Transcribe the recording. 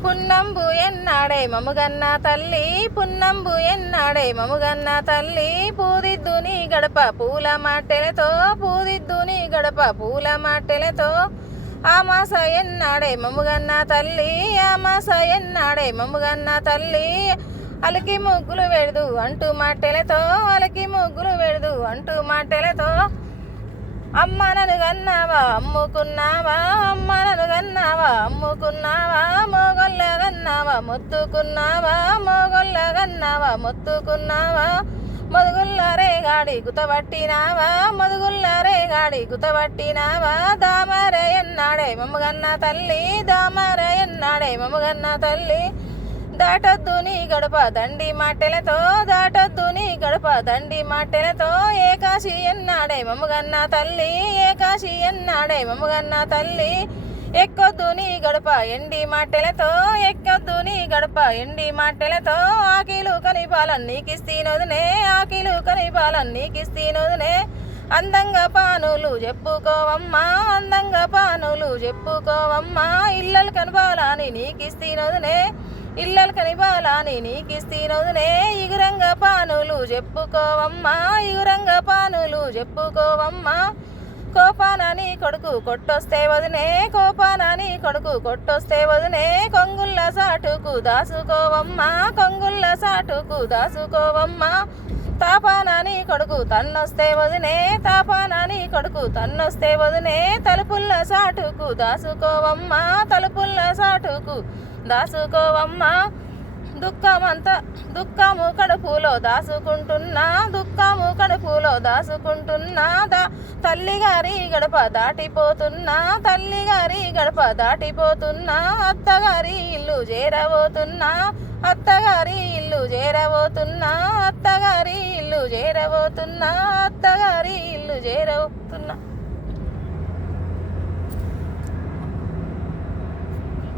పున్నంబు ఎన్నాడే మముగన్న తల్లి పున్నంబు ఎన్నాడే మముగన్న తల్లి పూదిద్దుని గడప పూల మాటెలతో పూదిద్దుని గడప పూల మాటెలతో ఆమాస ఎన్నాడే మముగన్న తల్లి ఆమాస ఎన్నాడే మముగన్న తల్లి అలకి ముగ్గులు వెడదు అంటూ మాటెలతో అలకి ముగ్గులు వెడదు అంటూ మాటెలతో అమ్మ నన్ను గన్నావా అమ్ముకున్నావా అమ్మ నన్ను గన్నావా అమ్ముకున్నావా మోగొల్ల గన్నావా మొత్తుకున్నావా మోగొల్ల గన్నావా మొత్తుకున్నావా మదుగుల్లారే గాడి గుతబట్టినావా మదుగుల్లారే గాడి గుతబట్టినావా దామరే ఎన్నాడే మమ్మగన్న తల్లి దామరే ఎన్నాడే మమ్మగన్న తల్లి దాటొద్దు నీ గడప దండి మాటెలతో దాటొద్దు నీ గడప దండి మాటెలతో ఏకాశి ఎన్నాడే మమ్మగన్న తల్లి ఏకాశి ఎన్నాడే మమ్మగన్న తల్లి ఎక్కొద్దు నీ గడప ఎండి మాటెలతో ఎక్కొద్దు నీ గడప ఎండి మాటెలతో ఆకిలు కనిపాలన్ నీకిస్తీనొదినే ఆకిలు కనిపాలన్ నీకిస్తీనొదినే అందంగా పానులు చెప్పుకోవమ్మా అందంగా పానులు చెప్పుకోవమ్మా ఇళ్ళలు కనపాలని నీకిస్తీనొదినే ఇళ్ళలు కనిపాలని నీకిస్తీనొదినే ఇగురంగా పానులు చెప్పుకోవమ్మా ఇగురంగా పానులు చెప్పుకోవమ్మా కోపానాని కొడుకు కొట్టొస్తే వదినే కోపానాని కొడుకు కొట్టొస్తే వదినే కొంగుళ్ళ సాటుకు దాసుకోవమ్మా కొంగుళ్ళ సాటుకు దాసుకోవమ్మా తాపానాని కొడుకు తన్నొస్తే వదినే తాపానాని కొడుకు తన్నొస్తే వదినే తలుపుల్ల సాటుకు దాసుకోవమ్మా తలుపుల్ల సాటుకు దాసుకోవమ్మా దుఃఖము కడుపులో దాసుకుంటున్నా దుఃఖము కడుపులో దాసుకుంటున్నా తల్లిగారి గడప దాటిపోతున్నా తల్లిగారి గడప దాటిపోతున్నా అత్తగారి ఇల్లు చేరబోతున్నా అత్తగారి ఇల్లు చేరబోతున్నా అత్తగారి ఇల్లు చేరబోతున్నా అత్తగారి ఇల్లు చేరబోతున్నా.